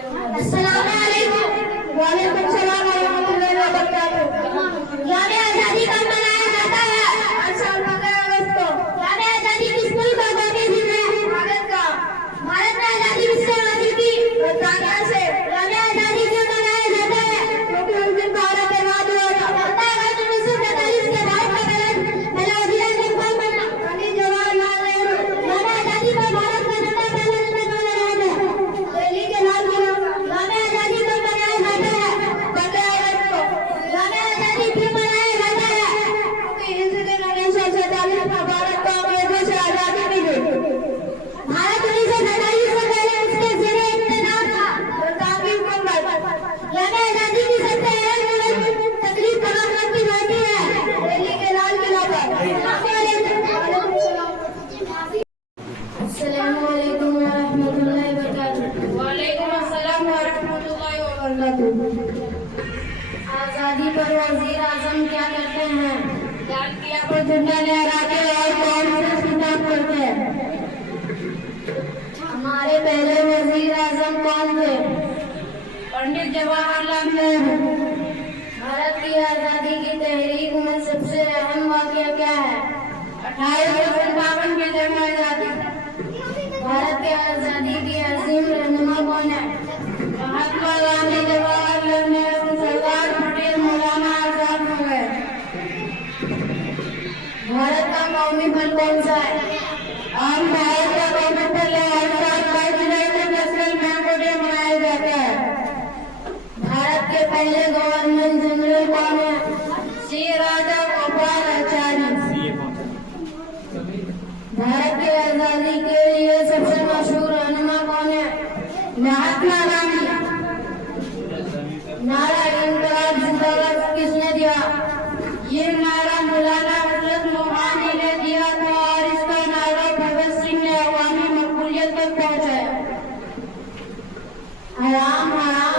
अस्सलामुअलैकुम। वालेकुम सलाम व रहमतुल्लाहि व बरकातुहू। यानी आजादी कब मनाया जाता है? हर साल 15 अगस्त को। यानी आजादी किस मुल्क को आजादी दी है? भारत का। भारत ने आजादी किससे हासिल की? ब्रिटानिया से। यानी आजादी क्यों मनाया जाता है? क्योंकि उस दिन भारत आजाद हुआ था। 15 अगस्त 1947 के भारत का पहला वज़ीर आज़म कौन बना? पंडित जवाहरलाल नेहरू। यानी आजादी पर भारत का झंडा पहले दिन कौन लहराया था? दिल्ली के लाल किला। यानी आजादी कब मनाया जाता है? 15 अगस्त को। यानी आजादी क्यों मनाया जाता है? क्योंकि इस दिन 1947 में भारत को अंग्रेजों से आजादी मिली। भारत 1947 से पहले उसके ज़ेरे इक़्तिदार था बरतानवी हुकूमत। यानी आजादी की सबसे अहम तकरीब कहाँ की जाती है? दिल्ली के लाल किला पर। अस्सलामु अलैकुम व रहमतुल्लाहि व बरकातुहू। वालेकुम अस्सलाम व रहमतुल्लाहि व बरकातुहू। आजादी पर वज़ीर आज़म क्या करते हैं? लाल किला पर झंडा लहराते और कौन से खिताब करते हैं? हमारे पहले वज़ीर आज़म कौन थे? पंडित जवाहरलाल नेहरू। भारत की आजादी की तहरीक में सबसे अहम वाक़या क्या है? 2857 की जंग आजादी। भारत की आजादी की अजीम रहनुमा कौन है? महात्मा गांधी, जवाहरलाल नेहरू, सरदार पटेल, मौलाना आजाद हो गए। भारत का कौमी फल कौन सा है? आम। भारत का कौमी फल है। हर साल 22 जुलाई को नेशनल मैंगो डे मनाया जाता है। भारत के पहले गवर्नर जनरल कौन है? श्री राजा गोपालाचारी। भारत की आजादी के लिए सबसे मशहूर रहनुमा कौन है? महात्मा गांधी। नारा इंकलाब जिंदाबाद किसने दिया? ये नारा मौलाना हजरत मोहानी ने दिया था और इसका नारा भगत सिंह ने अवामी मकबूलियत तक पहुंचाया। हराम हराम